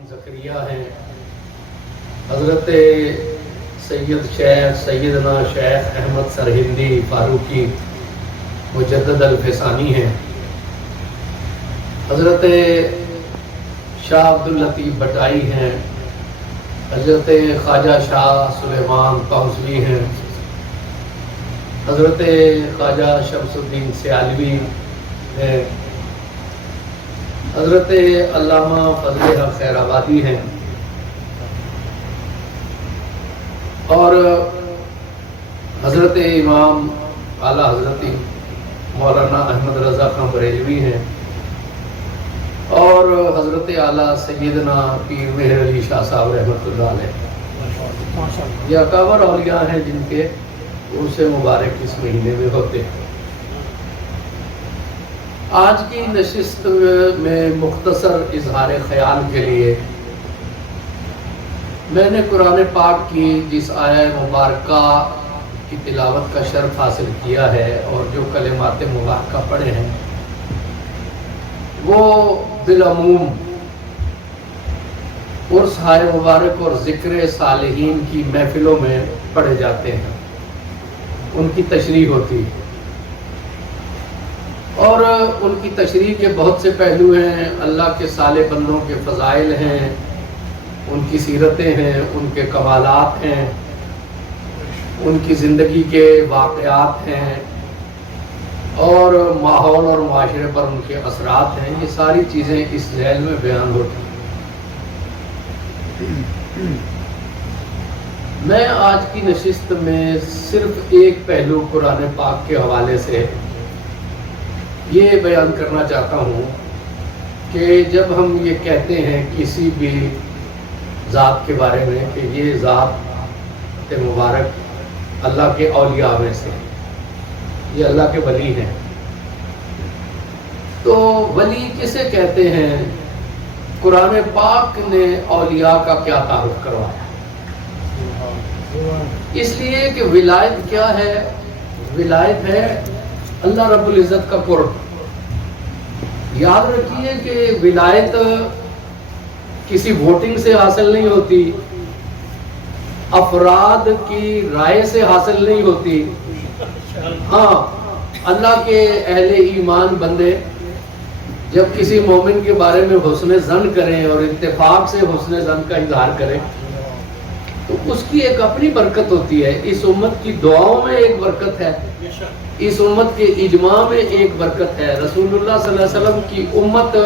بن زکریا ہیں، حضرت سید شیخ سیدنا شیخ احمد سرہندی فاروقی مجدد الفسانی ہیں، حضرت شاہ عبداللطیف بٹائی ہیں، حضرت خواجہ شاہ سلیمان قوسوی ہیں، حضرت خواجہ شمس الدین سیالوی ہیں، حضرت علامہ فضل حق خیر آبادی ہیں، اور حضرت امام اعلیٰ حضرت مولانا احمد رضا خان بریلوی ہیں، اور حضرت اعلیٰ سیدنا پیر مہر علی شاہ صاحب رحمۃ اللہ علیہ۔ یہ اکابر اولیاء ہیں جن کے عرس مبارک اس مہینے میں ہوتے ہیں۔ آج کی نشست میں مختصر اظہار خیال کے لیے میں نے قرآن پاک کی جس آیہ مبارکہ کی تلاوت کا شرف حاصل کیا ہے اور جو کلمات مبارکہ پڑھے ہیں وہ بالعموم عرس ہائے مبارک اور ذکر صالحین کی محفلوں میں پڑھے جاتے ہیں، ان کی تشریح ہوتی ہے، اور ان کی تشریح کے بہت سے پہلو ہیں، اللہ کے صالح بندوں کے فضائل ہیں، ان کی سیرتیں ہیں، ان کے کمالات ہیں، ان کی زندگی کے واقعات ہیں، اور ماحول اور معاشرے پر ان کے اثرات ہیں۔ یہ ساری چیزیں اس ذیل میں بیان ہوتی ہیں۔ میں آج کی نشست میں صرف ایک پہلو قرآن پاک کے حوالے سے یہ بیان کرنا چاہتا ہوں کہ جب ہم یہ کہتے ہیں کسی بھی ذات کے بارے میں کہ یہ ذات مبارک اللہ کے اولیاء میں سے، یہ اللہ کے ولی ہیں، تو ولی کسے کہتے ہیں؟ قرآن پاک نے اولیاء کا کیا تعارف کروایا؟ اس لیے کہ ولایت کیا ہے؟ ولایت ہے اللہ رب العزت کا قرب۔ یاد رکھیے کہ ولایت کسی ووٹنگ سے حاصل نہیں ہوتی، افراد کی رائے سے حاصل نہیں ہوتی۔ ہاں، اللہ کے اہل ایمان بندے جب کسی مومن کے بارے میں حسن ظن کریں اور اتفاق سے حسن ظن کا اظہار کریں تو اس کی ایک اپنی برکت ہوتی ہے۔ اس امت کی دعاؤں میں ایک برکت ہے، اس امت کے اجماع میں ایک برکت ہے۔ رسول اللہ صلی اللہ علیہ وسلم کی امت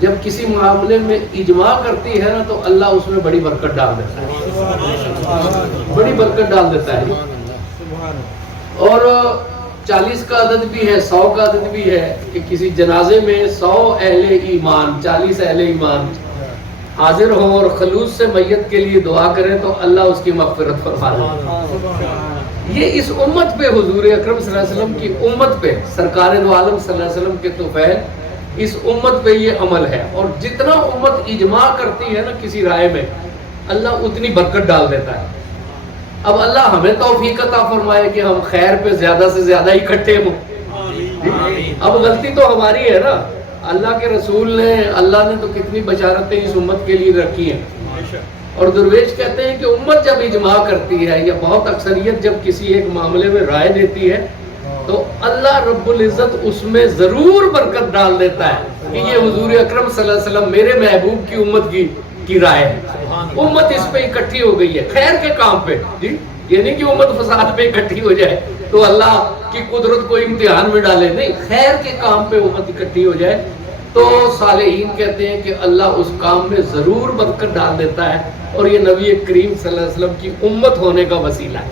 جب کسی معاملے میں اجماع کرتی ہے نا تو اللہ اس میں بڑی برکت ڈال دیتا ہے، بڑی برکت ڈال دیتا ہے۔ اور 40 کا عدد بھی ہے، 100 کا عدد بھی ہے کہ کسی جنازے میں 100 اہل ایمان، 40 اہل ایمان حاضر ہوں اور خلوص سے میت کے لیے دعا کریں تو اللہ اس کی مغفرت فرما دے۔ یہ اس امت پہ، حضور اکرم صلی اللہ علیہ وسلم کی امت پہ، سرکار دو عالم صلی اللہ علیہ وسلم کے طفیل اس امت پہ یہ عمل ہے۔ اور جتنا امت اجماع کرتی ہے نا کسی رائے میں، اللہ اتنی برکت ڈال دیتا ہے۔ اب اللہ ہمیں توفیق عطا فرمائے کہ ہم خیر پہ زیادہ سے زیادہ اکٹھے ہوں۔ اب غلطی تو ہماری ہے نا، اللہ کے رسول نے، اللہ نے تو کتنی بشارتیں اس امت کے لیے رکھی ہیں۔ اور درویش کہتے ہیں کہ امت جب اجماع کرتی ہے یا بہت اکثریت جب کسی ایک معاملے میں رائے دیتی ہے تو اللہ رب العزت اس میں ضرور برکت ڈال دیتا ہے کہ یہ حضور اکرم صلی اللہ علیہ وسلم میرے محبوب کی امت کی رائے ہے، امت اس پہ اکٹھی ہو گئی ہے خیر کے کام پہ۔ جی، یہ نہیں کہ امت فساد پہ اکٹھی ہو جائے تو اللہ کی قدرت کو امتحان میں ڈالے، نہیں، خیر کے کام پہ امت اکٹھی ہو جائے تو صالحین کہتے ہیں کہ اللہ اس کام میں ضرور برکت ڈال دیتا ہے، اور یہ نبی کریم صلی اللہ علیہ وسلم کی امت ہونے کا وسیلہ ہے،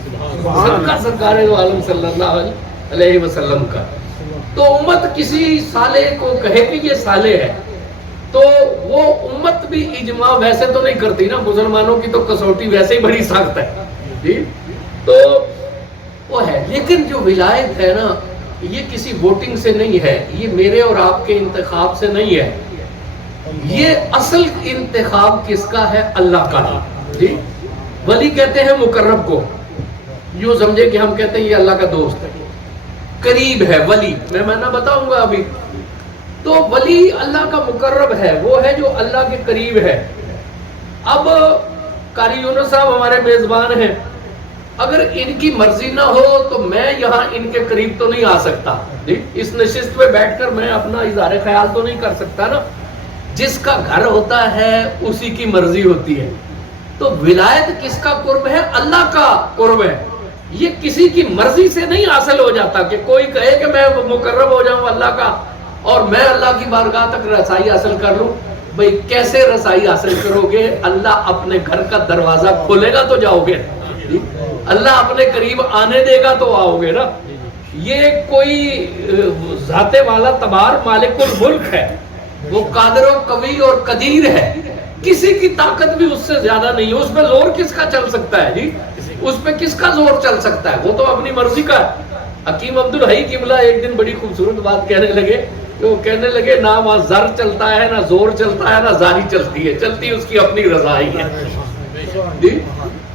سرکار دو عالم صلی اللہ علیہ وسلم کا۔ تو امت کسی صالح کو کہے کہ یہ صالح ہے تو وہ امت بھی اجماع ویسے تو نہیں کرتی نا، مسلمانوں کی تو کسوٹی ویسے ہی بڑی سخت ہے، جی، تو وہ ہے۔ لیکن جو ولایت ہے نا یہ کسی ووٹنگ سے نہیں ہے، یہ میرے اور آپ کے انتخاب سے نہیں ہے، یہ اصل انتخاب کس کا ہے؟ اللہ کا ہے۔ جی، ولی کہتے ہیں مقرب کو، یوں سمجھے کہ ہم کہتے ہیں یہ اللہ کا دوست ہے، قریب ہے ولی، میں نہ بتاؤں گا ابھی۔ تو ولی اللہ کا مقرب ہے، وہ ہے جو اللہ کے قریب ہے۔ اب قاری یونس صاحب ہمارے میزبان ہیں، اگر ان کی مرضی نہ ہو تو میں یہاں ان کے قریب تو نہیں آ سکتا، اس نشست پہ بیٹھ کر میں اپنا اظہار خیال تو نہیں کر سکتا نا۔ جس کا گھر ہوتا ہے اسی کی مرضی ہوتی ہے۔ تو ولایت کس کا قرب ہے؟ اللہ کا قرب ہے۔ یہ کسی کی مرضی سے نہیں حاصل ہو جاتا کہ کوئی کہے کہ میں مقرب ہو جاؤں اللہ کا اور میں اللہ کی بارگاہ تک رسائی حاصل کر لوں۔ بھئی کیسے رسائی حاصل کرو گے؟ اللہ اپنے گھر کا دروازہ کھولے گا تو جاؤ گے، اللہ اپنے قریب آنے دے گا تو آؤ گے نا۔ یہ کوئی ذات والا تبار مالک الملک ہے، وہ قادر و قوی اور قدیر ہے، کسی کی طاقت بھی اس سے زیادہ نہیں ہے۔ اس پہ زور کس کا چل سکتا ہے جی؟ اس پہ کس کا زور چل سکتا ہے؟ وہ تو اپنی مرضی کا ہے۔ حکیم عبدالحی قبلہ ایک دن بڑی خوبصورت بات کہنے لگے، وہ کہنے لگے نہ وہاں زر چلتا ہے، نہ زور چلتا ہے، نہ زاری چلتی ہے، چلتی اس کی اپنی رضا ہی ہے جی۔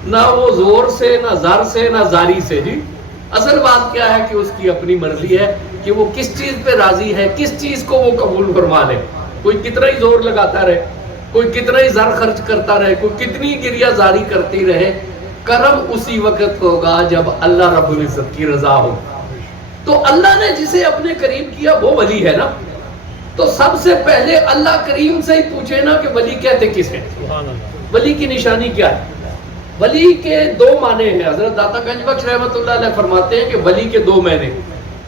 نہ وہ زور سے، نہ زر سے، نہ زاری سے جی۔ اصل بات کیا ہے کہ اس کی اپنی مرضی ہے کہ وہ کس چیز پہ راضی ہے، کس چیز کو وہ قبول فرما لے۔ کوئی کتنا ہی زور لگاتا رہے، کوئی کتنا ہی زر خرچ کرتا رہے، کوئی کتنی گریہ زاری کرتی رہے، کرم اسی وقت ہوگا جب اللہ رب العزت کی رضا ہو۔ تو اللہ نے جسے اپنے قریب کیا وہ ولی ہے نا۔ تو سب سے پہلے اللہ کریم سے ہی پوچھے نا کہ ولی کہتے کس ہیں؟ ولی کی نشانی کیا ہے؟ ولی کے دو معنی ہیں۔ حضرت داتا گنج بخش رحمۃ اللہ علیہ فرماتے ہیں کہ ولی کے دو معنی،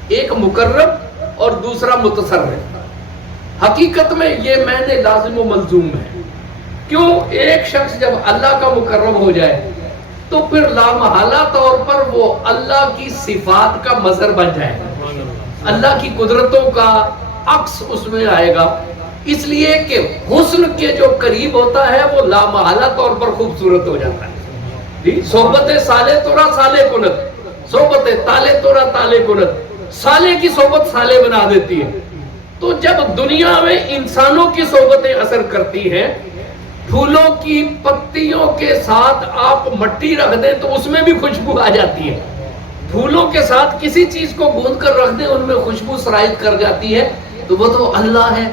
ایک مقرب اور دوسرا متصرف۔ حقیقت میں یہ معنی لازم و ملزوم ہے۔ کیوں؟ ایک شخص جب اللہ کا مقرب ہو جائے تو پھر لامحالہ طور پر وہ اللہ کی صفات کا مظہر بن جائے گا، اللہ کی قدرتوں کا عکس اس میں آئے گا۔ اس لیے کہ حسن کے جو قریب ہوتا ہے وہ لامحالہ طور پر خوبصورت ہو جاتا ہے۔ صحبت سالے تورا سالے کنت، صحبت تالے تورا تالے کنت، سالے کی صحبت سالے بنا دیتی ہے۔ تو جب دنیا میں انسانوں کی صحبتیں اثر کرتی ہیں، پھولوں کی پتیوں کے ساتھ آپ مٹی رکھ دیں تو اس میں بھی خوشبو آ جاتی ہے، پھولوں کے ساتھ کسی چیز کو گوندھ کر رکھ دیں ان میں خوشبو سرایت کر جاتی ہے۔ تو وہ تو اللہ ہے۔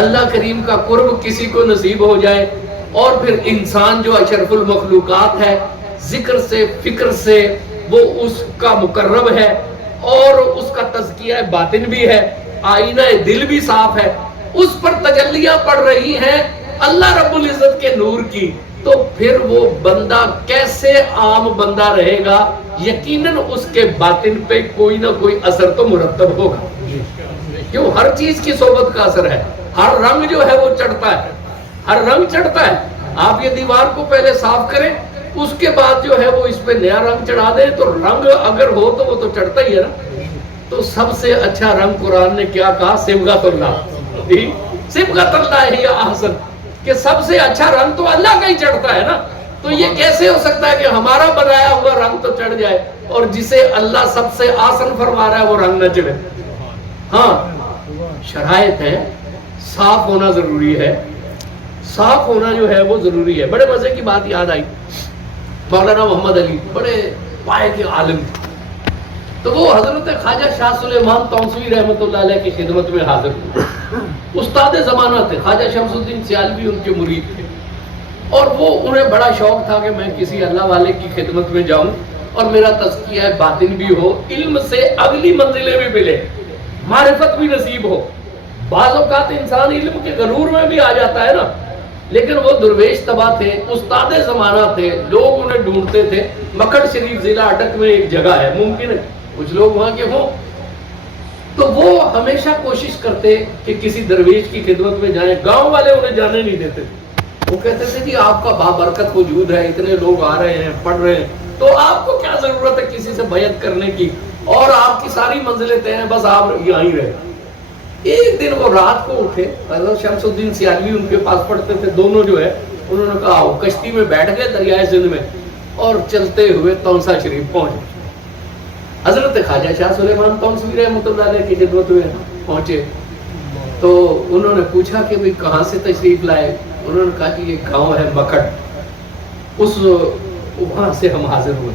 اللہ کریم کا قرب کسی کو نصیب ہو جائے اور پھر انسان جو اشرف المخلوقات ہے، ذکر سے فکر سے وہ اس کا مقرب ہے اور اس کا تزکیہ باطن بھی ہے، آئینہ دل بھی صاف ہے، اس پر تجلیاں پڑ رہی ہیں اللہ رب العزت کے نور کی، تو پھر وہ بندہ کیسے عام بندہ رہے گا؟ یقیناً اس کے باطن پہ کوئی نہ کوئی اثر تو مرتب ہوگا۔ کیوں؟ ہر چیز کی صحبت کا اثر ہے، ہر رنگ جو ہے وہ چڑھتا ہے، ہر رنگ چڑھتا ہے۔ آپ یہ دیوار کو پہلے صاف کریں، اس کے بعد جو ہے وہ اس پہ نیا رنگ چڑھا دیں تو رنگ اگر ہو تو وہ تو چڑھتا ہی ہے نا۔ تو سب سے اچھا رنگ قرآن نے کیا کہا؟ صبغۃ اللہ، صبغۃ اللہ ہی احسن، کہ سب سے اچھا رنگ تو اللہ کا ہی چڑھتا ہے نا۔ تو یہ کیسے ہو سکتا ہے کہ ہمارا بنایا ہوا رنگ تو چڑھ جائے اور جسے اللہ سب سے آسن فرما رہا ہے وہ رنگ نہ چڑھے؟ ہاں شرائط ہے، صاف ہونا ضروری ہے، صاف ہونا جو ہے وہ ضروری ہے۔ بڑے مزے کی بات یاد آئی، مولانا محمد علی بڑے پائے کے عالم تھے، تو وہ حضرت خواجہ شاہ سلیمان تونسوی رحمۃ اللہ علیہ کی خدمت میں حاضر ہوئے۔ استاد زمانہ تھے، خواجہ شمس الدین سیالوی ان کے مرید تھے، اور وہ انہیں بڑا شوق تھا کہ میں کسی اللہ والے کی خدمت میں جاؤں اور میرا تزکیہ باطن بھی ہو، علم سے اگلی منزلیں بھی ملے، معرفت بھی نصیب ہو۔ بعض اوقات انسان علم کے غرور میں بھی آ جاتا ہے نا، لیکن وہ درویش تباہ تھے، استاد زمانہ تھے، لوگ انہیں ڈھونڈتے تھے۔ مکھڈ شریف ضلع اٹک میں ایک جگہ ہے، ممکن ہے کچھ لوگ وہاں کے ہوں، تو وہ ہمیشہ کوشش کرتے کہ کسی درویش کی خدمت میں جائیں۔ گاؤں والے انہیں جانے نہیں دیتے، وہ کہتے تھے جی آپ کا بابرکت وجود ہے، اتنے لوگ آ رہے ہیں، پڑھ رہے ہیں، تو آپ کو کیا ضرورت ہے کسی سے بیعت کرنے کی، اور آپ کی ساری منزلیں طے ہیں، بس آپ یہاں ہی رہے۔ ایک دن وہ رات کو اٹھے، حضرت شمس الدین سیالوی ان کے پاس پڑھتے تھے، دونوں جو ہے انہوں نے کہا آؤ، کشتی میں بیٹھ گئے دریائے سندھ میں اور چلتے ہوئے تونسا شریف پہنچے۔ حضرت خواجہ شاہ سلیمان تونسوی رحمۃ اللہ علیہ کی خدمت میں پہنچے تو انہوں نے پوچھا کہ بھئی کہاں سے تشریف لائے؟ انہوں نے کہا کہ یہ گاؤں ہے مکھڈ، وہاں سے ہم حاضر ہوئے۔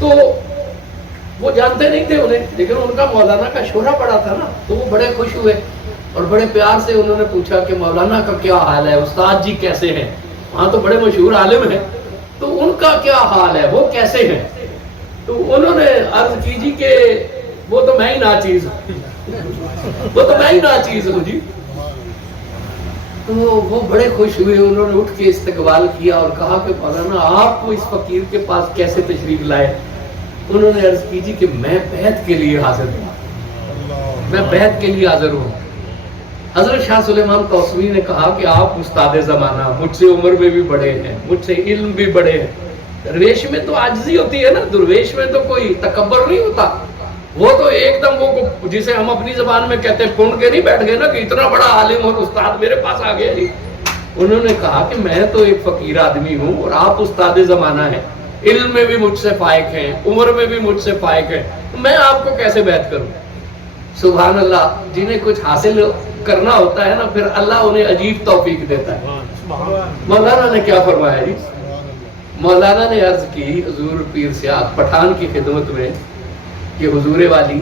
تو وہ جانتے نہیں تھے انہیں، لیکن ان کا مولانا کا شہرہ پڑا تھا نا، تو وہ بڑے خوش ہوئے اور بڑے پیار سے انہوں نے پوچھا کہ مولانا کا کیا حال ہے، استاد جی کیسے ہیں؟ وہاں تو بڑے مشہور عالم ہیں، تو ان کا کیا حال ہے، وہ کیسے ہیں؟ تو انہوں نے عرض کی جی کہ وہ تو میں ہی ناچیز ہوں جی۔ تو وہ بڑے خوش ہوئے، انہوں نے اٹھ کے استقبال کیا اور کہا کہ مولانا آپ کو اس فقیر کے پاس کیسے تشریف لائے؟ انہوں نے عرض کی جی کہ میں بیعت کے لیے حاضر ہوں۔ حضرت شاہ سلیمان توسوی نے کہا کہ آپ استاد زمانہ، مجھ سے عمر میں بھی بڑے ہیں، مجھ سے علم بھی بڑے ہیں، درویش میں تو عاجزی ہوتی ہے نا، درویش میں تو کوئی تکبر نہیں ہوتا، وہ تو ایک دم وہ جسے ہم اپنی زبان میں کہتے ہیں پھونڈ کے نہیں بیٹھ گئے نا کہ اتنا بڑا عالم اور استاد میرے پاس آ گیا جی۔ انہوں نے کہا کہ میں تو ایک فقیر آدمی ہوں اور آپ استاد زمانہ ہیں، علم میں بھی مجھ سے فائق ہیں، عمر میں بھی مجھ سے فائق ہیں، میں آپ کو کیسے بیعت کروں؟ سبحان اللہ، جنہیں کچھ حاصل کرنا ہوتا ہے نا پھر اللہ انہیں عجیب توفیق دیتا ہے۔ مولانا نے کیا فرمایا جی؟ مولانا نے عرض کی حضور پیر سیاد پٹھان کی خدمت میں کہ حضور والی،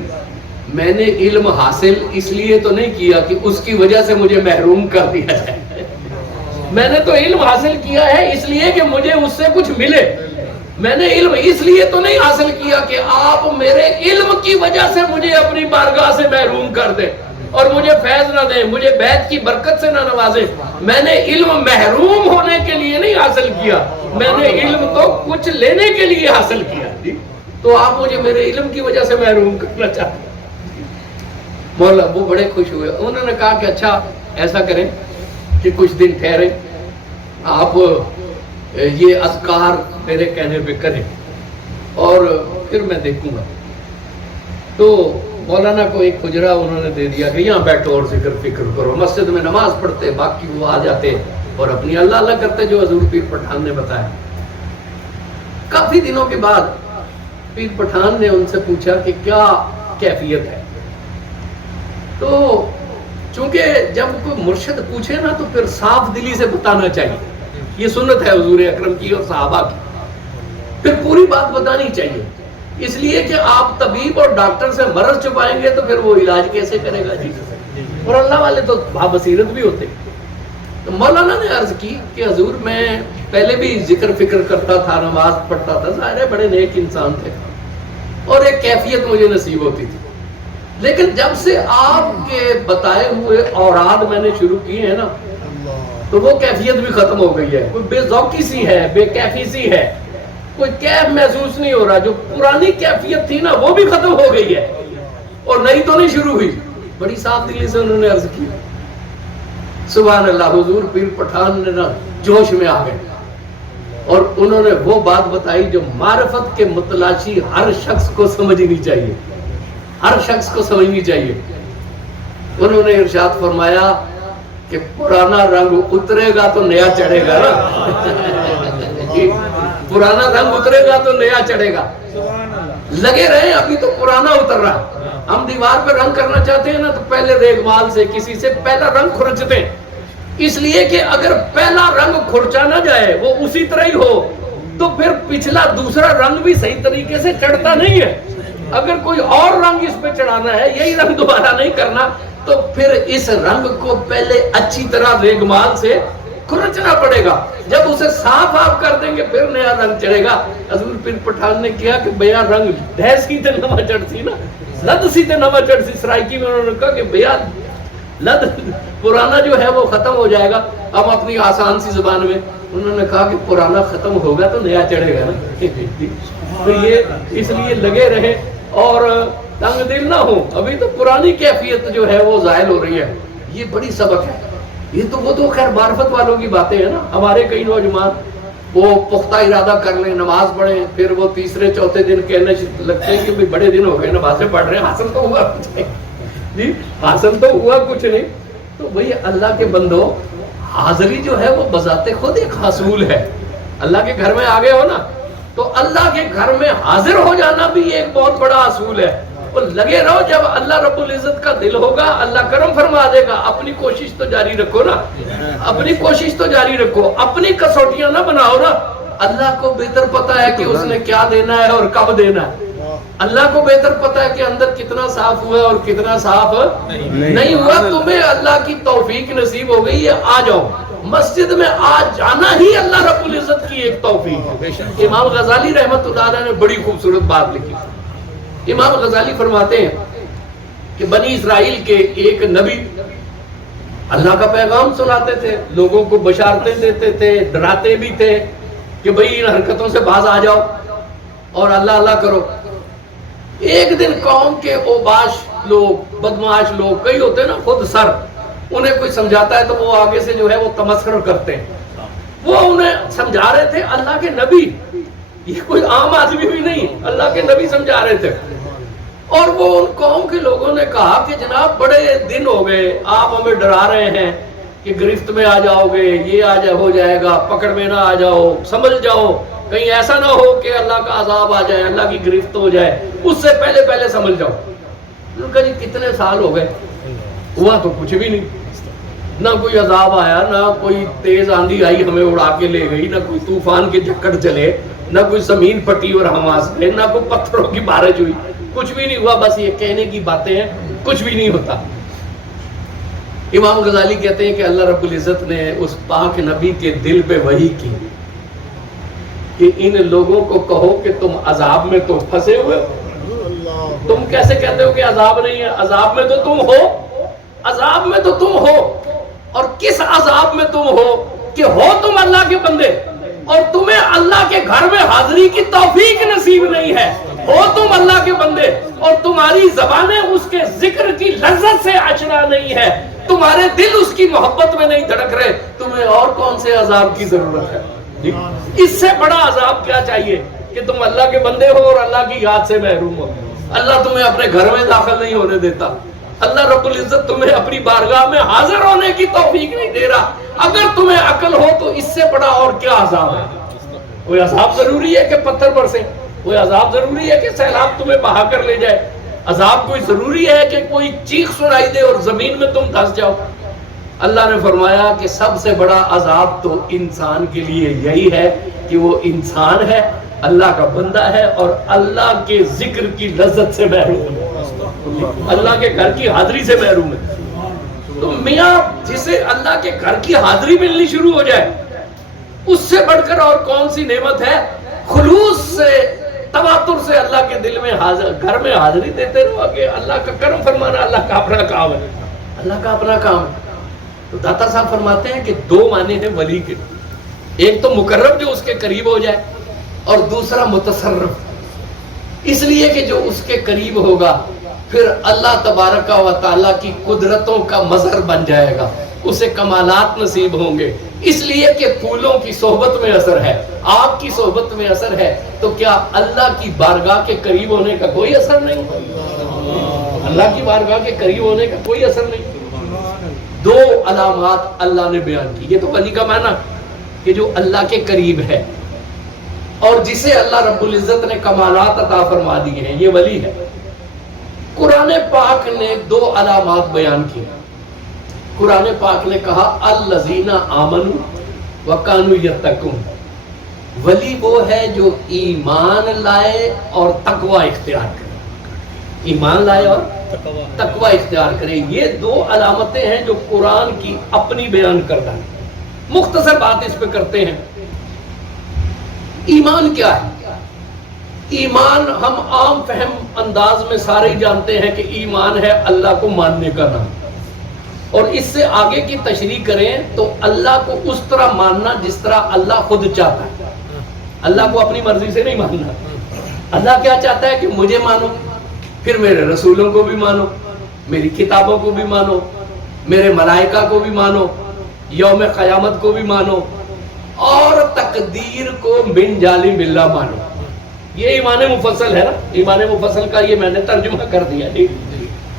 میں نے علم حاصل اس لیے تو نہیں کیا کہ اس کی وجہ سے مجھے محروم کر دیا جائے، میں نے تو علم حاصل کیا ہے اس لیے کہ مجھے اس سے کچھ ملے، میں نے علم اس لیے تو نہیں حاصل کیا کہ آپ میرے علم کی وجہ سے مجھے اپنی بارگاہ سے محروم کر دیں اور مجھے فیض نہ دیں، مجھے بیعت کی برکت سے نہ نوازیں۔ میں نے علم محروم ہونے کے لیے نہیں حاصل کیا، میں نے علم تو کچھ لینے کے لیے حاصل کیا جی، تو آپ مجھے میرے علم کی وجہ سے محروم کرنا چاہتے ہیں۔ مولا وہ بڑے خوش ہوئے، انہوں نے کہا کہ اچھا ایسا کریں کہ کچھ دن ٹھہریں، آپ یہ اذکار میرے کہنے پہ کریں اور پھر میں دیکھوں گا۔ تو مولانا کو ایک حجرہ انہوں نے دے دیا کہ یہاں بیٹھو اور فکر کرو، مسجد میں نماز پڑھتے، باقی وہ آ جاتے اور اپنی اللہ اللہ کرتے جو حضور پیر پٹھان نے بتایا۔ کافی دنوں کے بعد پیر پٹھان نے ان سے پوچھا کہ کیا کیفیت ہے؟ تو چونکہ جب کوئی مرشد پوچھے نا تو پھر صاف دلی سے بتانا چاہیے، یہ سنت ہے حضور اکرم کی اور صحابہ کی، پھر پوری بات بتانی چاہیے، اس لیے کہ آپ طبیب اور ڈاکٹر سے مرض چھپائیں گے تو پھر وہ علاج کیسے کرے گا جی؟ اور اللہ والے تو بابصیرت بھی ہوتے۔ تو مولانا نے عرض کی کہ حضور میں پہلے بھی ذکر فکر کرتا تھا، نماز پڑھتا تھا، ظاہر ہے بڑے نیک انسان تھے اور ایک کیفیت مجھے نصیب ہوتی تھی، لیکن جب سے آپ کے بتائے ہوئے اوراد میں نے شروع کیے ہیں نا تو وہ کیفیت بھی ختم ہو گئی ہے، کوئی بے ذوقی سی ہے، بے کیفی سی ہے، کوئی کیف محسوس نہیں ہو رہا، جو پرانی کیفیت تھی نا وہ بھی ختم ہو گئی ہے اور نئی تو نہیں شروع ہوئی۔ بڑی صاف دلی سے انہوں نے عرض کی۔ سبحان اللہ، حضور پیر پٹھان نے نا جوش میں آ گئے اور انہوں نے وہ بات بتائی جو معرفت کے متلاشی ہر شخص کو سمجھنی چاہیے، ہر شخص کو سمجھنی چاہیے۔ انہوں نے ارشاد فرمایا کہ پرانا رنگ اترے گا تو نیا چڑھے گا نا، پرانا رنگ اترے گا تو نیا چڑھے گا، لگے رہے، ابھی تو پرانا اتر رہا۔ ہم دیوار پہ رنگ کرنا چاہتے ہیں نا تو پہلے ریگمال سے کسی سے پہلا رنگ کھرچتے ہیں، اس لیے کہ اگر پہلا رنگ کھرچا نہ جائے وہ اسی طرح ہی ہو تو پھر پچھلا دوسرا رنگ بھی صحیح طریقے سے چڑھتا نہیں ہے۔ اگر کوئی اور رنگ اس پہ چڑھانا ہے، یہی رنگ دوبارہ نہیں کرنا، تو پھر اس رنگ کو پہلے اچھی طرح ریگمال سے کھرچنا پڑے گا، جب اسے صاف آپ کر دیں گے پھر نیا رنگ چڑھے گا۔ حضور پیر پٹھان نے کیا کہ بیا رنگ ڈھے سی تے نما چڑھ سی نا، لد سی تے نما چڑھ سی، سرائکی میں انہوں نے کہا کہ بیا لد پرانا جو ہے وہ ختم ہو جائے گا۔ ہم اپنی آسان سی زبان میں انہوں نے کہا کہ پرانا ختم ہوگا تو نیا چڑھے گا نا۔ تو یہ اس لیے لگے رہے اور تنگ دل نہ ہو، ابھی تو پرانی کیفیت جو ہے وہ زائل ہو رہی ہے، یہ بڑی سبق ہے۔ یہ تو وہ تو خیر معرفت والوں کی باتیں ہیں نا، ہمارے کئی نوجوان وہ پختہ ارادہ کر لیں، نماز پڑھیں، پھر وہ تیسرے چوتھے دن کہنے لگتے ہیں کہ بڑے دن ہو گئے نمازیں پڑھ رہے ہیں، حاصل تو ہوا کچھ نہیں جی، حاصل تو ہوا کچھ نہیں۔ تو بھئی اللہ کے بندو، حاضری جو ہے وہ بذات خود ایک حصول ہے۔ اللہ کے گھر میں آ گئے ہو نا تو اللہ کے گھر میں حاضر ہو جانا بھی ایک بہت بڑا حصول ہے، اور لگے رہو، جب اللہ رب العزت کا دل ہوگا اللہ کرم فرما دے گا۔ اپنی کوشش تو جاری رکھو نا، اپنی کوشش تو جاری رکھو، اپنی کسوٹیاں نہ بناؤ نا، اللہ کو بہتر پتا ہے کہ اس نے کیا دینا ہے اور کب دینا ہے۔ اللہ کو بہتر پتا ہے کہ اندر کتنا صاف ہوا اور کتنا صاف نہیں ہوا. تمہیں اللہ کی توفیق نصیب ہو گئی ہے, آ جاؤ. مسجد میں آج جانا ہی اللہ رب العزت کی ایک توفیق ہے. امام غزالی رحمت اللہ علیہ نے بڑی خوبصورت بات لکھی. امام غزالی فرماتے ہیں کہ بنی اسرائیل کے ایک نبی اللہ کا پیغام سناتے تھے, لوگوں کو بشارتیں دیتے تھے, ڈراتے بھی تھے کہ بھئی ان حرکتوں سے باز آ جاؤ اور اللہ اللہ کرو. ایک دن قوم کے اوباش لوگ, بدمعاش لوگ, کئی ہوتے ہیں نا خود سر, انہیں کوئی سمجھاتا ہے تو وہ آگے سے جو ہے وہ تمسخر کرتے ہیں. وہ انہیں سمجھا رہے تھے, اللہ کے نبی, یہ کوئی عام آدمی بھی نہیں, اللہ کے نبی سمجھا رہے تھے. اور وہ ان قوم کے لوگوں نے کہا کہ جناب بڑے دن ہو گئے, آپ ہمیں ڈرا رہے ہیں کہ گرفت میں آ جاؤ گے, یہ ہو جائے گا, پکڑ میں نہ آ جاؤ, سمجھ جاؤ, کہیں ایسا نہ ہو کہ اللہ کا عذاب آ جائے, اللہ کی گرفت ہو جائے, اس سے پہلے سمجھ جاؤ. انہوں نے کہا جی کتنے سال ہو گئے, ہوا تو کچھ بھی نہیں, نہ کوئی عذاب آیا, نہ کوئی تیز آندھی آئی ہمیں اڑا کے لے گئی, نہ کوئی طوفان کے جھکڑ چلے, نہ کوئی زمین پھٹی اور ہم آس گئے, نہ کوئی پتھروں کی بارش ہوئی, کچھ بھی نہیں ہوا, بس یہ کہنے کی باتیں ہیں, کچھ بھی نہیں ہوتا. امام غزالی کہتے ہیں کہ اللہ رب العزت نے اس پاک نبی کے دل پہ وحی کی کہ ان لوگوں کو کہو کہ تم عذاب میں تو پھنسے ہوئے ہو. تم کیسے کہتے ہو کہ عذاب نہیں ہے؟ عذاب میں تو تم ہو, عذاب میں تو تم ہو. اور کس عذاب میں تم ہو کہ ہو تم اللہ کے بندے اور تمہیں اللہ کے گھر میں حاضری کی توفیق نصیب نہیں ہے. ہو تم اللہ کے بندے اور تمہاری زبانیں اس کے ذکر کی لذت سے آشنا نہیں ہے, تمہارے دل اس کی محبت میں نہیں دھڑک رہے, تمہیں اور کون سے عذاب کی ضرورت ہے؟ اس سے بڑا عذاب کیا چاہیے کہ تم اللہ کے بندے ہو اور اللہ کی یاد سے محروم ہو. اللہ تمہیں اپنے گھر میں داخل نہیں ہونے دیتا, اللہ رب العزت تمہیں اپنی بارگاہ میں حاضر ہونے کی توفیق نہیں دے رہا. اگر تمہیں عقل ہو تو اس سے بڑا اور کیا عذاب ہے؟ کوئی عذاب ضروری ہے کہ پتھر برسے, کوئی عذاب ضروری ہے کہ سیلاب تمہیں بہا کر لے جائے, عذاب کوئی ضروری ہے کہ کوئی چیخ سنائی دے اور زمین میں تم دھس جاؤ. اللہ نے فرمایا کہ سب سے بڑا عذاب تو انسان کے لیے یہی ہے کہ وہ انسان ہے, اللہ کا بندہ ہے اور اللہ کے ذکر کی لذت سے محروم ہے, اللہ کے گھر کی حاضری سے محروم ہے. تو میاں جسے اللہ کے گھر کی حاضری ملنی شروع ہو جائے, اس سے بڑھ کر اور کون سی نعمت ہے؟ خلوص سے, تواتر سے اللہ کے دل میں گھر میں حاضری دیتے رہو کہ اللہ کا کرم فرمانا اللہ کا اپنا کام ہے, اللہ کا اپنا کام ہے. تو داتا صاحب فرماتے ہیں کہ دو معنی ہیں ولی کے, ایک تو مقرب جو اس کے قریب ہو جائے اور دوسرا متصرف, اس لیے کہ جو اس کے قریب ہوگا پھر اللہ تبارک و تعالیٰ کی قدرتوں کا مظہر بن جائے گا, اسے کمالات نصیب ہوں گے. اس لیے کہ پھولوں کی صحبت میں اثر ہے, آپ کی صحبت میں اثر ہے, تو کیا اللہ کی بارگاہ کے قریب ہونے کا کوئی اثر نہیں؟ اللہ کی بارگاہ کے قریب ہونے کا کوئی اثر نہیں. دو علامات اللہ نے بیان کی. یہ تو ولی کا معنی کہ جو اللہ کے قریب ہے اور جسے اللہ رب العزت نے کمالات عطا فرما دیے ہیں, یہ ولی ہے. قرآن پاک نے دو علامات بیان کی. قرآن پاک نے کہا الذین آمنوا وکانوا یتقون, ولی وہ ہے جو ایمان لائے اور تقوی اختیار کرے, ایمان لائے اور تقوی اختیار کرے. یہ دو علامتیں ہیں جو قرآن کی اپنی بیان کردہ ہے. مختصر بات اس پہ کرتے ہیں. ایمان کیا ہے؟ ایمان ہم عام فہم انداز میں سارے ہی جانتے ہیں کہ ایمان ہے اللہ کو ماننے کا نام, اور اس سے آگے کی تشریح کریں تو اللہ کو اس طرح ماننا جس طرح اللہ خود چاہتا ہے. اللہ کو اپنی مرضی سے نہیں ماننا. اللہ کیا چاہتا ہے کہ مجھے مانو, پھر میرے رسولوں کو بھی مانو, میری کتابوں کو بھی مانو, میرے ملائکہ کو بھی مانو, یوم قیامت کو بھی مانو, اور تقدیر کو من جانب اللہ مانو. یہ ایمان مفصل ہے نا, ایمان مفصل کا یہ میں نے ترجمہ کر دیا.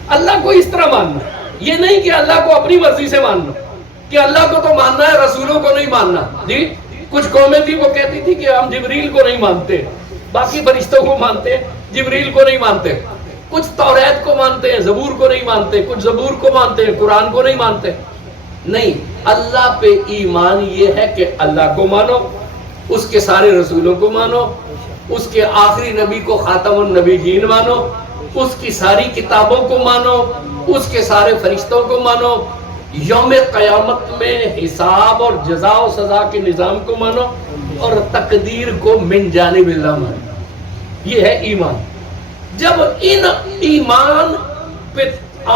اللہ کو اس طرح ماننا, یہ نہیں کہ اللہ کو اپنی مرضی سے ماننا کہ اللہ کو تو ماننا ہے رسولوں کو نہیں ماننا. جی کچھ قومیں تھی وہ کہتی تھی کہ ہم جبریل کو نہیں مانتے, باقی فرشتوں کو مانتے, جبریل کو نہیں مانتے. کچھ توریت کو مانتے ہیں, زبور کو نہیں مانتے, کچھ زبور کو مانتے ہیں, قرآن کو نہیں مانتے. نہیں, اللہ پہ ایمان یہ ہے کہ اللہ کو مانو, اس کے سارے رسولوں کو مانو, اس کے آخری نبی کو خاتم النبیین مانو، اس کی ساری کتابوں کو مانو، اس کے سارے فرشتوں کو مانو، یوم قیامت میں حساب اور جزا و سزا کے نظام کو مانو، اور تقدیر کو من جانب اللہ مانو۔ یہ ہے ایمان۔ جب ان ایمان پہ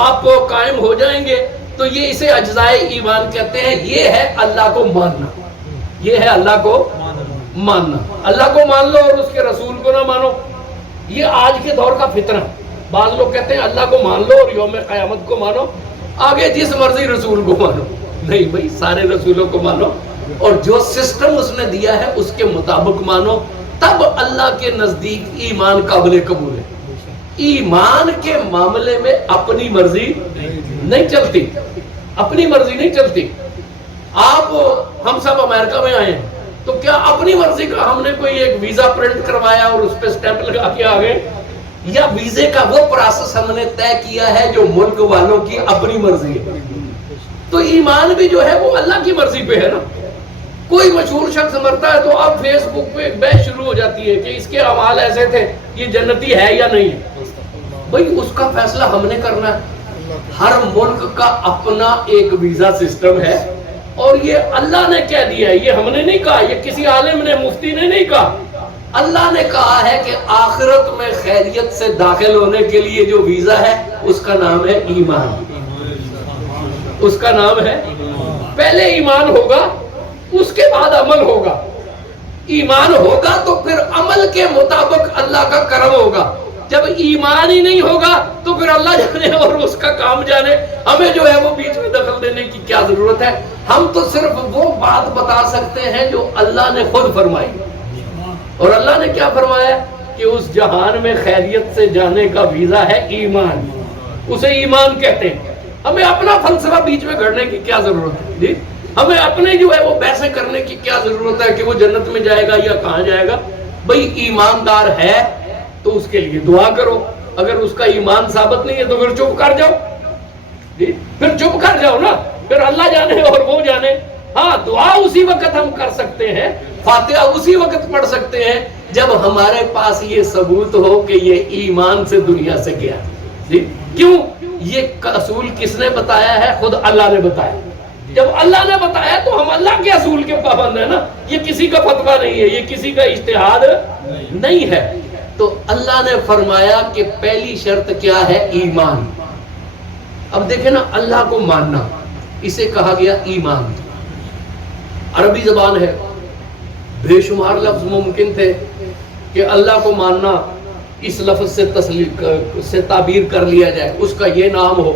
آپ قائم ہو جائیں گے تو یہ اسے اجزائے ایمان کہتے ہیں۔ یہ ہے اللہ کو ماننا، یہ ہے اللہ کو ماننا۔ اللہ کو مان لو اور اس کے رسول کو نہ مانو، یہ آج کے دور کا فتنہ۔ بعض لوگ کہتے ہیں اللہ کو مان لو اور یوم قیامت کو مانو، آگے جس مرضی رسول کو مانو۔ نہیں بھائی، سارے رسولوں کو مانو اور جو سسٹم اس نے دیا ہے اس کے مطابق مانو، تب اللہ کے نزدیک ایمان قابل قبول ہے۔ ایمان کے معاملے میں اپنی مرضی نہیں چلتی، اپنی مرضی نہیں چلتی۔ آپ ہم سب امریکہ میں آئے ہیں تو کیا اپنی مرضی کا ہم نے کوئی ایک ویزا پرنٹ کروایا اور اس پہ سٹیمپ لگا کے آ گئے، یا ویزے کا وہ پروسیس ہم نے طے کیا ہے جو ملک والوں کی اپنی مرضی ہے؟ تو ایمان بھی جو ہے وہ اللہ کی مرضی پہ ہے نا۔ کوئی مشہور شخص مرتا ہے تو اب فیس بک پہ بحث شروع ہو جاتی ہے کہ اس کے اعمال ایسے تھے، یہ جنتی ہے یا نہیں ہے۔ بھائی اس کا فیصلہ ہم نے کرنا ہے۔ ہر ملک کا اپنا ایک ویزا سسٹم ہے اور یہ اللہ نے کہہ دیا ہے، یہ ہم نے نہیں کہا، یہ کسی عالم نے، مفتی نے نہیں کہا۔ اللہ نے کہا ہے کہ آخرت میں خیریت سے داخل ہونے کے لیے جو ویزا ہے اس کا نام ہے ایمان، اس کا نام ہے۔ پہلے ایمان ہوگا، اس کے بعد عمل ہوگا۔ ایمان ہوگا تو پھر عمل کے مطابق اللہ کا کرم ہوگا۔ جب ایمان ہی نہیں ہوگا تو پھر اللہ جانے اور اس کا کام جانے، ہمیں جو ہے وہ بیچ میں دخل دینے کی کیا ضرورت ہے؟ ہم تو صرف وہ بات بتا سکتے ہیں جو اللہ نے خود فرمائی، اور اللہ نے کیا فرمایا کہ اس جہان میں خیریت سے جانے کا ویزا ہے ایمان، اسے ایمان کہتے ہیں۔ ہمیں اپنا فلسفہ بیچ میں گھڑنے کی کیا ضرورت ہے جی؟ ہمیں اپنے جو ہے وہ بحثیں کرنے کی کیا ضرورت ہے کہ وہ جنت میں جائے گا یا کہاں جائے گا؟ بھئی ایماندار ہے تو اس کے لیے دعا کرو، اگر اس کا ایمان ثابت نہیں ہے تو پھر چپ کر جاؤ جی، پھر چپ کر جاؤ نا، پھر اللہ جانے اور وہ جانے۔ ہاں دعا اسی وقت ہم کر سکتے ہیں، فاتحہ اسی وقت پڑھ سکتے ہیں جب ہمارے پاس یہ ثبوت ہو کہ یہ ایمان سے دنیا سے گیا جی۔ کیوں؟ یہ اصول کس نے بتایا ہے؟ خود اللہ نے بتایا۔ جب اللہ نے بتایا تو ہم اللہ کے اصول کے پابند ہیں نا، یہ کسی کا فتویٰ نہیں ہے، یہ کسی کا اجتہاد نہیں ہے۔ تو اللہ نے فرمایا کہ پہلی شرط کیا ہے؟ ایمان۔ اب دیکھیں نا، اللہ کو ماننا، اسے کہا گیا ایمان۔ عربی زبان ہے، بے شمار لفظ ممکن تھے کہ اللہ کو ماننا اس لفظ سے تعبیر کر لیا جائے، اس کا یہ نام ہو،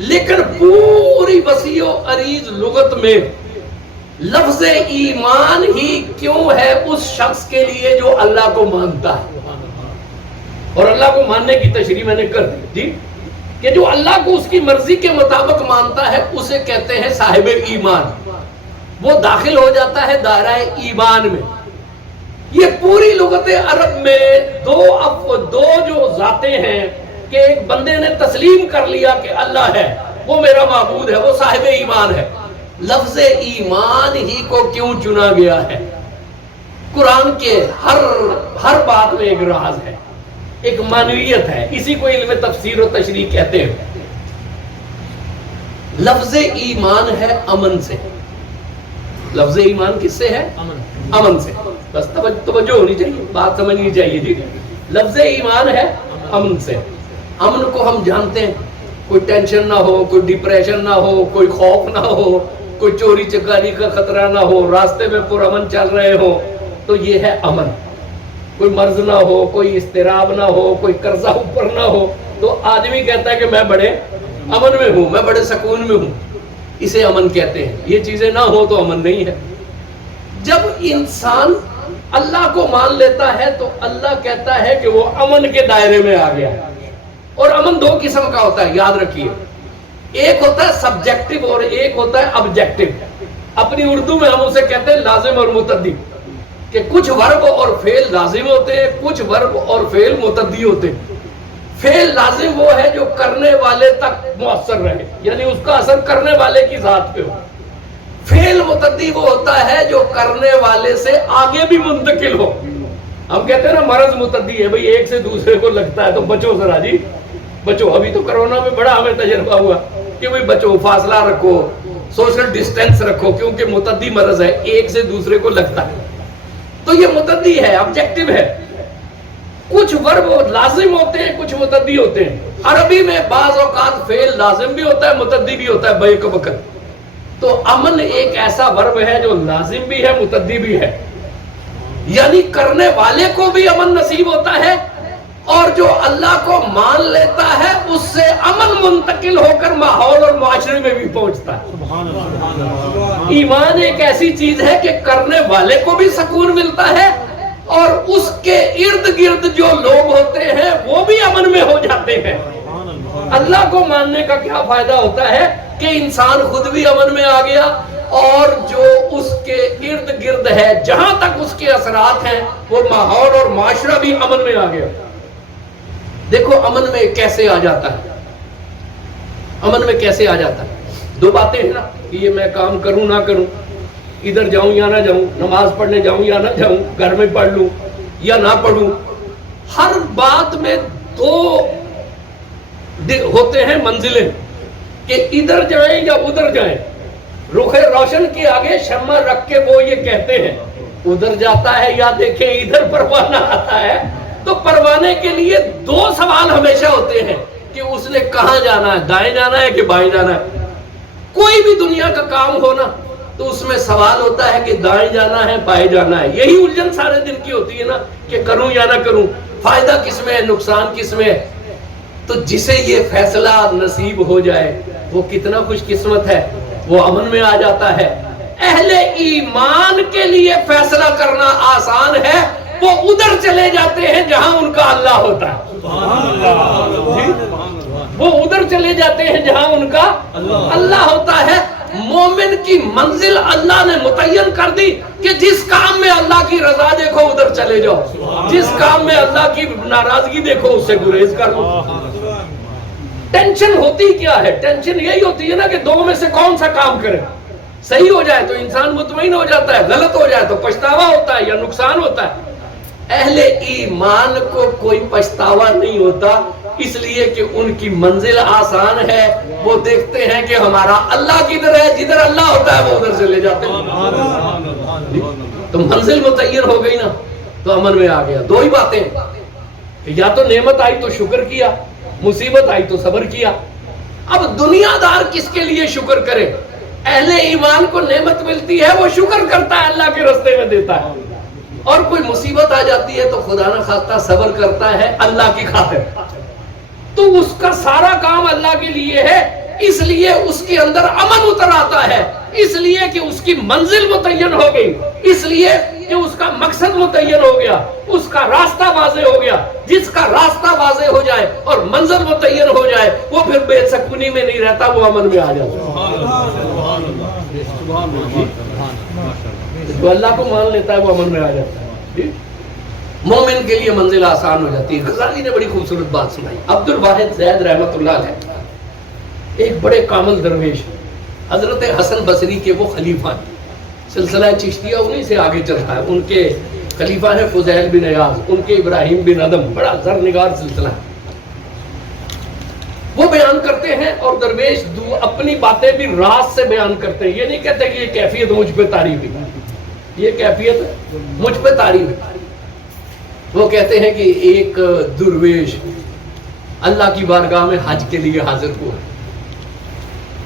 لیکن پوری وسیع و عریض لغت میں لفظ ایمان ہی کیوں ہے اس شخص کے لیے جو اللہ کو مانتا ہے؟ اور اللہ کو ماننے کی تشریح میں نے کر دی جی، کہ جو اللہ کو اس کی مرضی کے مطابق مانتا ہے اسے کہتے ہیں صاحب ایمان، وہ داخل ہو جاتا ہے دائرہ ایمان میں۔ یہ پوری لغت عرب میں دو جو ذاتیں ہیں کہ ایک بندے نے تسلیم کر لیا کہ اللہ ہے، وہ میرا معبود ہے، وہ صاحب ایمان ہے۔ لفظ ایمان ہی کو کیوں چنا گیا ہے؟ قرآن کے ہر بات میں ایک راز ہے، ایک معنویت ہے، اسی کو علم تفسیر و تشریح کہتے ہیں۔ لفظ ایمان ہے امن سے۔ لفظ ایمان کس سے ہے؟ امن سے۔ بس توجہ ہونی چاہیے، بات سمجھنی چاہیے جی۔ لفظ ایمان ہے امن سے۔ امن کو ہم جانتے ہیں، کوئی ٹینشن نہ ہو، کوئی ڈپریشن نہ ہو، کوئی خوف نہ ہو، کوئی چوری چکاری کا خطرہ نہ ہو، راستے میں پرامن چل رہے ہو، تو یہ ہے امن۔ کوئی مرض نہ ہو، کوئی اضطراب نہ ہو، کوئی قرضہ اوپر نہ ہو، تو آدمی کہتا ہے کہ میں بڑے امن میں ہوں، میں بڑے سکون میں ہوں، اسے امن کہتے ہیں۔ یہ چیزیں نہ ہو تو امن نہیں ہے۔ جب انسان اللہ کو مان لیتا ہے تو اللہ کہتا ہے کہ وہ امن کے دائرے میں آ گیا۔ اور امن دو قسم کا ہوتا ہے، یاد رکھیے، ایک ہوتا ہے سبجیکٹو اور ایک ہوتا ہے آبجیکٹو۔ اپنی اردو میں ہم اسے کہتے ہیں لازم اور متعدی، کہ کچھ ورب اور فعل لازم ہوتے ہیں، کچھ ورب اور فعل متعدی ہوتے ہیں۔ فعل لازم وہ ہے جو کرنے والے تک مؤثر رہے، یعنی اس کا اثر کرنے والے کی ذات پہ ہو۔ فعل متعدی وہ ہوتا ہے جو کرنے والے سے آگے بھی منتقل ہو۔ ہم کہتے ہیں نا مرض متعدی ہے بھئی، ایک سے دوسرے کو لگتا ہے تو بچو ذرا جی، بچو. ابھی تو کرونا میں بڑا ہمیں تجربہ ہوا کہ بھئی بچو، فاصلہ رکھو، سوشل ڈسٹینس رکھو، کیونکہ متعدی مرض ہے، ایک سے دوسرے کو لگتا ہے. تو یہ متعدی ہے، آبجیکٹو ہے. کچھ ورب لازم ہوتے ہیں، کچھ متعدی ہوتے ہیں. عربی میں بعض اوقات فعل لازم بھی ہوتا ہے، متعدی بھی ہوتا ہے بیک وقت. تو امن ایک ایسا ورب ہے جو لازم بھی ہے، متعدی بھی ہے. یعنی کرنے والے کو بھی امن نصیب ہوتا ہے، اور جو اللہ کو مان لیتا ہے اس سے امن منتقل ہو کر ماحول اور معاشرے میں بھی پہنچتا ہے. ایمان ایک ایسی چیز ہے کہ کرنے والے کو بھی سکون ملتا ہے، اور اس کے ارد گرد جو لوگ ہوتے ہیں وہ بھی امن میں ہو جاتے ہیں. اللہ کو ماننے کا کیا فائدہ ہوتا ہے کہ انسان خود بھی امن میں آ گیا، اور جو اس کے ارد گرد ہے، جہاں تک اس کے اثرات ہیں، وہ ماحول اور معاشرہ بھی امن میں آ گیا. دیکھو امن میں کیسے آ جاتا ہے، امن میں کیسے آ جاتا ہے. دو باتیں ہیں نا کہ یہ میں کام کروں نہ کروں، ادھر جاؤں یا نہ جاؤں، نماز پڑھنے جاؤں یا نہ جاؤں، گھر میں پڑھ لوں یا نہ پڑھوں. ہر بات میں دو ہوتے ہیں منزلیں کہ ادھر جائیں یا ادھر جائیں. رخ روشن کے آگے شمع رکھ کے وہ یہ کہتے ہیں ادھر جاتا ہے یا دیکھیں ادھر پروانہ آتا ہے. تو پروانے کے لیے دو سوال ہمیشہ ہوتے ہیں کہ اس نے کہاں جانا ہے، دائیں جانا ہے کہ بائیں جانا ہے. کوئی بھی دنیا کا کام ہونا تو اس میں سوال ہوتا ہے کہ دائیں جانا ہے بائیں جانا ہے. یہی الجھن سارے دن کی ہوتی ہے نا کہ کروں یا نہ کروں، فائدہ کس میں ہے، نقصان کس میں ہے. تو جسے یہ فیصلہ نصیب ہو جائے وہ کتنا خوش قسمت ہے، وہ امن میں آ جاتا ہے. اہل ایمان کے لیے فیصلہ کرنا آسان ہے، وہ ادھر چلے جاتے ہیں جہاں ان کا اللہ ہوتا ہے. وہ ادھر چلے جاتے ہیں جہاں ان کا اللہ ہوتا ہے. مومن کی منزل اللہ نے متعین کر دی کہ جس کام میں اللہ کی رضا دیکھو ادھر چلے جاؤ، جس کام میں اللہ کی ناراضگی دیکھو اس سے گریز کر لو. ٹینشن ہوتی کیا ہے؟ ٹینشن یہی ہوتی ہے نا کہ دو میں سے کون سا کام کرے. صحیح ہو جائے تو انسان مطمئن ہو جاتا ہے، غلط ہو جائے تو پچھتاوا ہوتا ہے یا نقصان ہوتا ہے. اہل ایمان کو کوئی پچھتاوا نہیں ہوتا، اس لیے کہ ان کی منزل آسان ہے. وہ دیکھتے ہیں کہ ہمارا اللہ کدھر ہے، جدھر اللہ ہوتا ہے وہ ادھر سے لے جاتے ہیں. تو منزل متعین ہو گئی نا تو امن میں آ گیا. دو ہی باتیں کہ یا تو نعمت آئی تو شکر کیا، مصیبت آئی تو صبر کیا. اب دنیا دار کس کے لیے شکر کرے؟ اہل ایمان کو نعمت ملتی ہے وہ شکر کرتا ہے، اللہ کے راستے میں دیتا ہے. اور کوئی مصیبت آ جاتی ہے تو خدا نہ خواستہ صبر کرتا ہے اللہ کی خاطر. تو اس کا سارا کام اللہ کے لیے ہے، اس لیے اس کے اندر امن اتر آتا ہے، اس لیے کہ اس کی منزل متعین ہو گئی، اس لیے کہ اس کا مقصد متعین ہو گیا، اس کا راستہ واضح ہو گیا. جس کا راستہ واضح ہو جائے اور منزل متعین ہو جائے وہ پھر بے سکونی میں نہیں رہتا، وہ امن میں آ جاتا ہے. جو اللہ کو مان لیتا ہے وہ امن میں آ جاتا ہے. مومن کے لیے منزل آسان ہو جاتی ہے. غزالی نے بڑی خوبصورت بات سنائی. عبد الواحد زید رحمۃ اللہ علیہ ایک بڑے کامل درویش، حضرت حسن بصری کے وہ خلیفہ ہیں. سلسلہ چشتیہ انہی سے آگے چلتا ہے. ان کے خلیفہ ہیں فضیل بن عیاض، ان کے ابراہیم بن ادم، بڑا زرنگار سلسلہ ہے. وہ بیان کرتے ہیں اور درویش اپنی باتیں بھی راز سے بیان کرتے ہیں. یہ نہیں کہتے کہ یہ کیفیت مجھ پہ طاری ہوئی، یہ کیفیت مجھ پہ طاری ہوئی. وہ کہتے ہیں کہ ایک درویش اللہ کی بارگاہ میں حج کے لیے حاضر ہوا.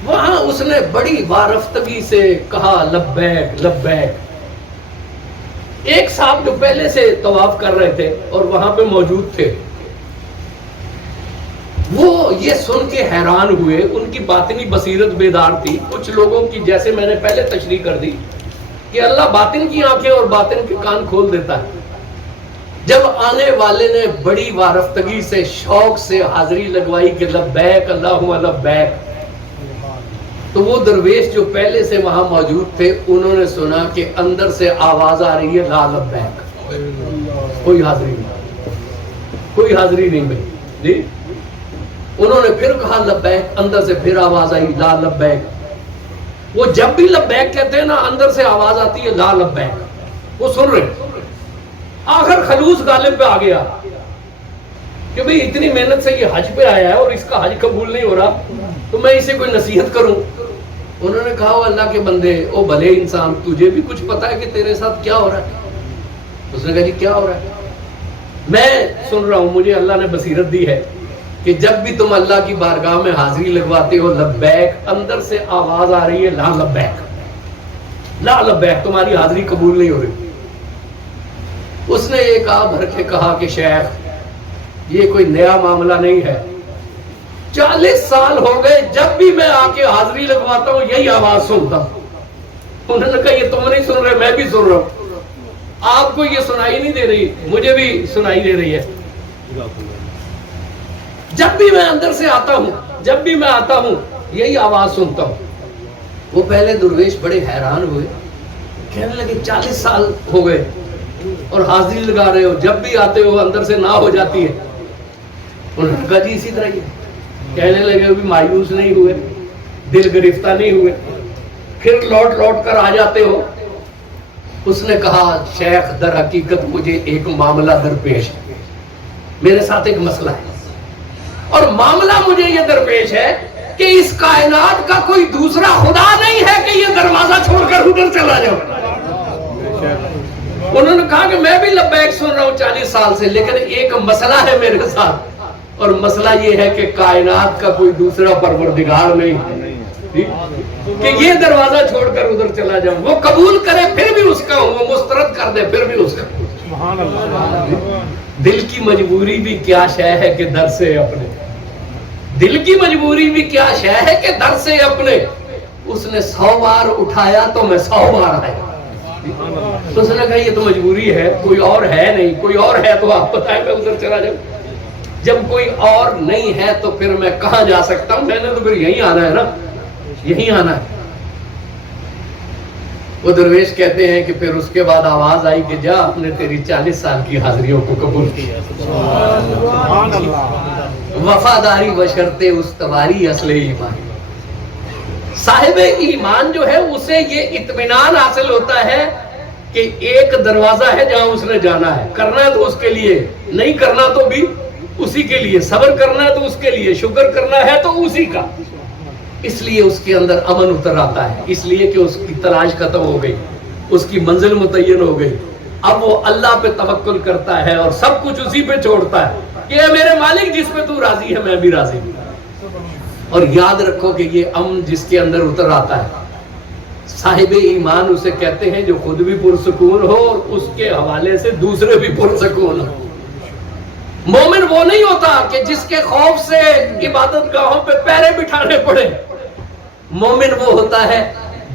وہاں اس نے بڑی وارفتگی سے کہا لبیک لبیک. ایک صاحب جو پہلے سے طواف کر رہے تھے اور وہاں پہ موجود تھے، وہ یہ سن کے حیران ہوئے. ان کی باطنی بصیرت بیدار تھی. کچھ لوگوں کی جیسے میں نے پہلے تشریح کر دی کہ اللہ باطن کی آنکھیں اور باطن کے کان کھول دیتا ہے. جب آنے والے نے بڑی وارفتگی سے شوق سے حاضری لگوائی کہ لبیک اللہم لبیک، تو وہ درویش جو پہلے سے وہاں موجود تھے انہوں نے سنا کہ اندر سے آواز آ رہی ہے لا لبیک. کوئی حاضری نہیں، کوئی حاضری نہیں بھائی جی. انہوں نے پھر کہا لبیک، اندر سے پھر آواز آئی لا لبیک. وہ جب بھی لبیک کہتے ہیں نا اندر سے آواز آتی ہے لا لبیک. وہ سن رہے آخر خلوص غالب پہ آ گیا کہ بھئی اتنی محنت سے یہ حج پہ آیا ہے اور اس کا حج قبول نہیں ہو رہا، تو میں اسے کوئی نصیحت کروں. انہوں نے کہا وہ اللہ کے بندے، او بھلے انسان، تجھے بھی کچھ پتا ہے کہ تیرے ساتھ کیا ہو رہا ہے؟ اس نے کہا جی کیا ہو رہا ہے؟ میں سن رہا ہوں، مجھے اللہ نے بصیرت دی ہے کہ جب بھی تم اللہ کی بارگاہ میں حاضری لگواتے ہو، لبیک، اندر سے آواز آ رہی ہے لا لبیک، لا لبیک، تمہاری حاضری قبول نہیں ہو رہی. اس نے ایک آ بھر کے کہا کہ شیخ یہ کوئی نیا معاملہ نہیں ہے، 40 سال ہو گئے جب بھی میں آ کے حاضری لگواتا ہوں یہی آواز سنتا ہوں. انہوں نے کہا یہ تم نہیں سن رہے، میں بھی سن رہا ہوں. آپ کو یہ سنائی نہیں دے رہی، مجھے بھی سنائی دے رہی ہے. جب بھی میں اندر سے آتا ہوں، جب بھی میں آتا ہوں یہی آواز سنتا ہوں. وہ پہلے درویش بڑے حیران ہوئے، کہنے لگے 40 سال ہو گئے اور حاضری لگا رہے ہو، جب بھی آتے ہو اندر سے نہ ہو جاتی ہے. انہوں نے کہا جی اسی طرح ہی. کہنے لگے ابھی مایوس نہیں ہوئے، دل گرفتہ نہیں ہوئے، پھر لوٹ لوٹ کر آ جاتے ہو. اس نے کہا شیخ در حقیقت مجھے ایک معاملہ درپیش ہے، میرے ساتھ ایک مسئلہ ہے، اور معاملہ مجھے یہ درپیش ہے کہ اس کائنات کا کوئی دوسرا خدا نہیں ہے کہ یہ دروازہ چھوڑ کر ادھر چلا جاؤ. انہوں نے کہا کہ میں بھی لبیک سن رہا ہوں 40 سال سے، لیکن ایک مسئلہ ہے میرے ساتھ، اور مسئلہ یہ ہے کہ کائنات کا کوئی دوسرا پروردگار نہیں کہ یہ دروازہ چھوڑ کر ادھر چلا جاؤں. وہ قبول کرے پھر بھی اس کا ہوں، وہ مسترد کر دے پھر بھی اس کا. دل کی مجبوری بھی کیا شے ہے کہ در سے اپنے، دل کی مجبوری بھی کیا شے ہے کہ در سے اپنے. اس نے 100 بار اٹھایا تو میں 100 بار آیا. اس نے کہا یہ تو مجبوری ہے، کوئی اور ہے نہیں، کوئی اور ہے تو آپ بتائیں میں ادھر چلا جاؤں. جب کوئی اور نہیں ہے تو پھر میں کہاں جا سکتا ہوں؟ میں نے تو پھر یہیں آنا ہے نا، یہیں آنا ہے. وہ درویش کہتے ہیں کہ پھر اس کے بعد آواز آئی کہ جا اپنے تیری 40 سال کی حاضریوں کو قبول کیا. وفاداری بشرط استواری اصل ایمان. صاحب ایمان جو ہے اسے یہ اطمینان حاصل ہوتا ہے کہ ایک دروازہ ہے جہاں اس نے جانا ہے، کرنا ہے تو اس کے لیے، نہیں کرنا تو بھی اسی کے لیے، صبر کرنا ہے تو اس کے لیے، شکر کرنا ہے تو اسی کا. اس لیے اس کے اندر امن اتر آتا ہے، اس لیے کہ اس کی تلاش ختم ہو گئی، اس کی منزل متعین ہو گئی. اب وہ اللہ پہ توکل کرتا ہے اور سب کچھ اسی پہ چھوڑتا ہے کہ اے میرے مالک جس پہ تو راضی ہے میں بھی راضی ہوں. اور یاد رکھو کہ یہ امن جس کے اندر اتر آتا ہے، صاحب ایمان اسے کہتے ہیں جو خود بھی پرسکون ہو اور اس کے حوالے سے دوسرے بھی پرسکون ہو. مومن وہ نہیں ہوتا کہ جس کے خوف سے عبادت گاہوں پہ پیرے بٹھانے پڑے. مومن وہ ہوتا ہے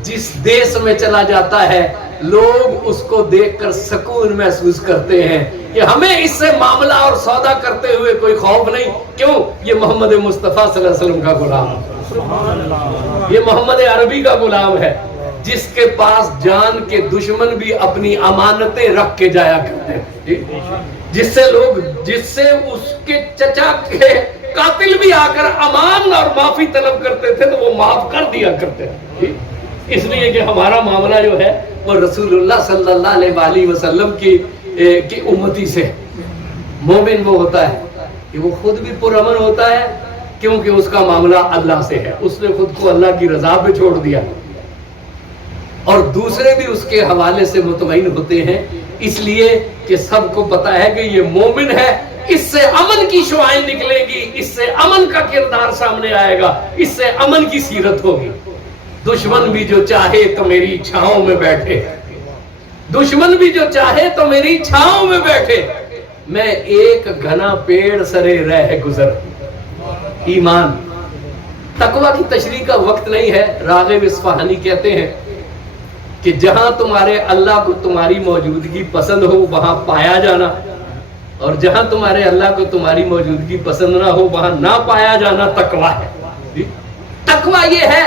جس دیس میں چلا جاتا ہے لوگ اس کو دیکھ کر سکون محسوس کرتے ہیں کہ ہمیں اس سے معاملہ اور سودا کرتے ہوئے کوئی خوف نہیں. کیوں؟ یہ محمد مصطفیٰ صلی اللہ علیہ وسلم کا غلام ہے، یہ محمد عربی کا غلام ہے جس کے پاس جان کے دشمن بھی اپنی امانتیں رکھ کے جایا کرتے ہیں، جس سے لوگ، جس سے اس کے چچا کے قاتل بھی آ کر امان اور معافی طلب کرتے تھے تو وہ معاف کر دیا کرتے ہیں. اس لیے کہ ہمارا معاملہ جو ہے وہ رسول اللہ صلی اللہ علیہ وآلہ وسلم کی امتی سے. مومن وہ ہوتا ہے کہ وہ خود بھی پرامن ہوتا ہے کیونکہ اس کا معاملہ اللہ سے ہے، اس نے خود کو اللہ کی رضا پہ چھوڑ دیا، اور دوسرے بھی اس کے حوالے سے مطمئن ہوتے ہیں اس لیے کہ سب کو پتا ہے کہ یہ مومن ہے، اس سے امن کی شعائیں نکلے گی، اس سے امن کا کردار سامنے آئے گا، اس سے امن کی سیرت ہوگی. دشمن بھی جو چاہے تو میری چھاؤں میں بیٹھے، دشمن بھی جو چاہے تو میری چھاؤں میں بیٹھے، میں ایک گھنا پیڑ سرے رہ گزر. ایمان تقویٰ کی تشریح کا وقت نہیں ہے. راغب اصفہانی کہتے ہیں کہ جہاں تمہارے اللہ کو تمہاری موجودگی پسند ہو وہاں پایا جانا، اور جہاں تمہارے اللہ کو تمہاری موجودگی پسند نہ ہو وہاں نہ پایا جانا تقویٰ ہے. تقویٰ یہ ہے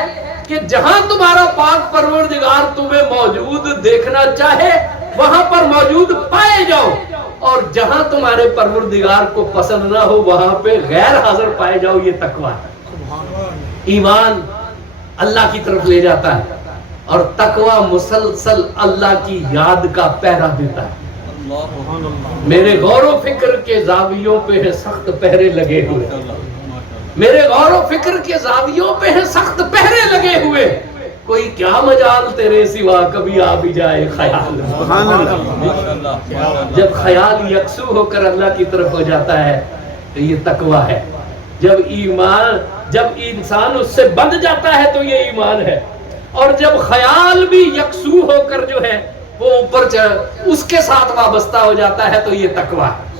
کہ جہاں تمہارا پاک پروردگار تمہیں موجود دیکھنا چاہے وہاں پر موجود پائے جاؤ، اور جہاں تمہارے پروردگار کو پسند نہ ہو وہاں پہ غیر حاضر پائے جاؤ. یہ تقویٰ ہے. ایمان اللہ کی طرف لے جاتا ہے اور تقویٰ مسلسل اللہ کی یاد کا پہرا دیتا ہے. میرے غور و فکر کے زاویوں پہ ہے سخت پہرے لگے ہوئے، میرے غور و فکر کے زاویوں پہ ہے سخت پہرے لگے ہوئے، کوئی کیا مجال تیرے سوا کبھی آ بھی جائے خیال۔ جب خیال یکسو ہو کر اللہ کی طرف ہو جاتا ہے تو یہ تقویٰ ہے، جب انسان اس سے بندھ جاتا ہے تو یہ ایمان ہے، اور جب خیال بھی یکسو ہو کر جو ہے وہ اوپر اس کے ساتھ وابستہ ہو جاتا ہے تو یہ تقویٰ ہے۔